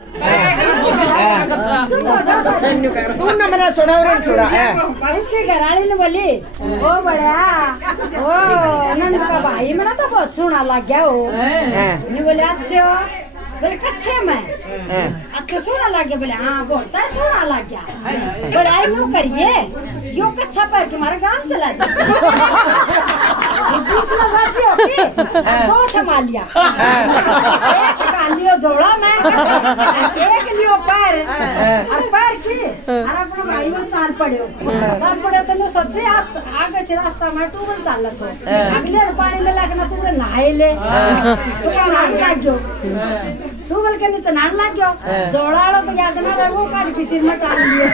तू ना मेरा सुना और सुना है। उसके घराली ने बोली ओ बड़या ओ आनंद का भाई मेरा तो बहुत सोना लग गया वो। नहीं बोले अच्छा बोले कच्चे में अच्छा सोना लग गया। बोले हाँ बहुत सोना लग गया। बोले आई नो करिए यो कच्चा पैर के हमारे गांव चला जाए। दूसरा बाजी होगी दो संभालिया एक कालियो जोड़ा मैं एक लियो पैर और पैर की और अपना भाई वो चाल पड़े तो मैं सोचे आगे से रास्ता में टूबल चाल तो अगले पानी में लगना तुमने नहाए ले नहाने लग गयो टूबल के नीचे नहाने लग गयो जोड़ा लो तो याद ना वो काट के सिर में टांग दियो।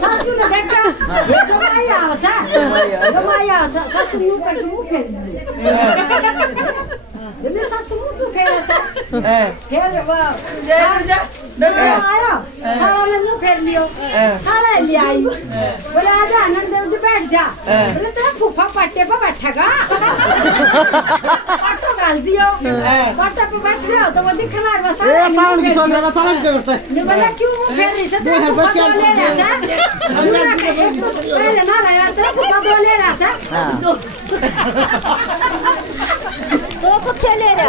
सासू ने देखा जो माया सासू मुंह करके मुंह फेर जब मेरे सासू मुंह फेर ऐसा फिर आया सारा ने मुंह फेर लियो सारा ले आई बोले आजा आनंद देव जी बैठ जा बोले तेरा फूफा पट्टे पे बैठेगा ऑटो डाल दियो पट्टे पे बैठ गया तो वो दिखना है बस नहीं बोला क्यों मुंह फेर रही से तेरा फूफा तो ले रहा था पहले ना लाया तेरा फूफा तो ले रहा था तो कुछ ले रहा है।